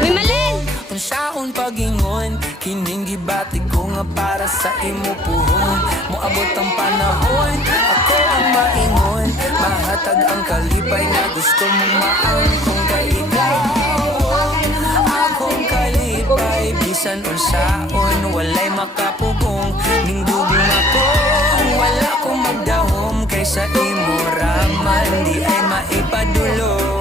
Mimalin! Unsaon pagingon, kining gibati ko nga para sa imo puhon. Moabot ang panahon, ako ang maingon. Mahatag ang kalipay nga gusto mong maangkong kay ikaw. Akong kalipay, bisan unsaon, walay makapugong. Ningdugong ako, wala kong magdahom. Kaysa imo raman, di ay maipadulong.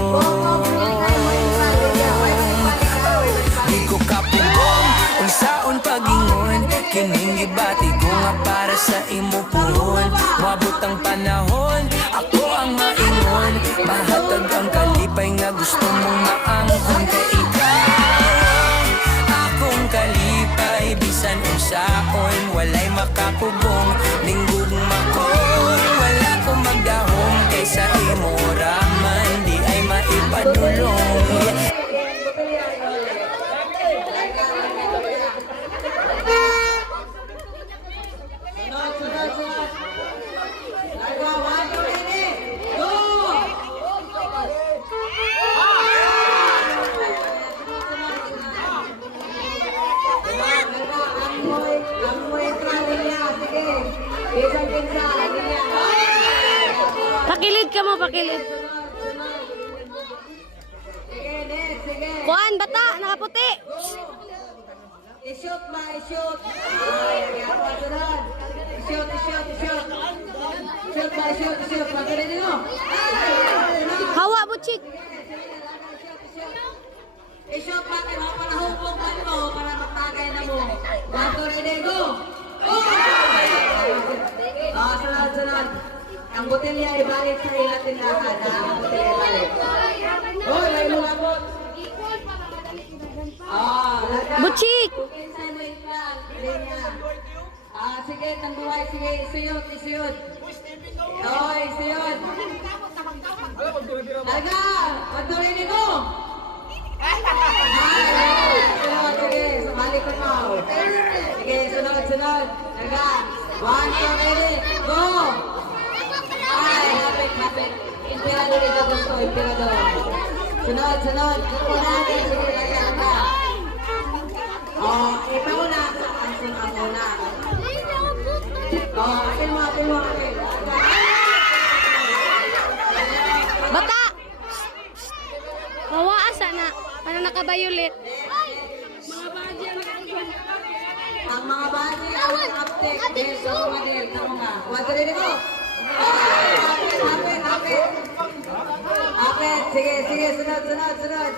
Di ko kapugong, unsaon pagingon, kining gibati ko nga para sa imo puhon. Mabot ang panahon, ako ang maingon. Mahatag ang kalipay nga gusto mong maangkon kay ikaw. Akong kalipay, bisan unsaon, walay makapugong. Ninggugong ako, wala kong magdahom. Kaysa imo raman, di ay maipadulong. Pakilid ka mo, pakilid. Kuan, bata, nakaputi. I-shoot ba, i-shoot. I-shoot. I-shoot ba, i-shoot. Pagkali nyo. Hawa, butchik. I-shoot ba, kaya panahukong ka mo para magtagay na mo. Bato ready, go. Sunod. Ang botelya ibalik sa ilang tindahan. Ang botelya ibalik. Oh, may lumabot. Butchik. Sige, tangguhay, sige, isuyod. Oy, isuyod. Laga, magtuloy nito. Sige, sumali ko mo. Sige, sunod. Laga, 1, 2, ready, go. Ay, hapit. Imperador ito gusto, imperador. Sunod. Ito natin, sige, laga. Ikaw na. Ako na. Akin mo. Bata! Hawa, asa na. Ano nakabayulit? Ang mga bati, ang mga uptake. Tama nga. Wato rin ito. Hapit. Sige, sunod.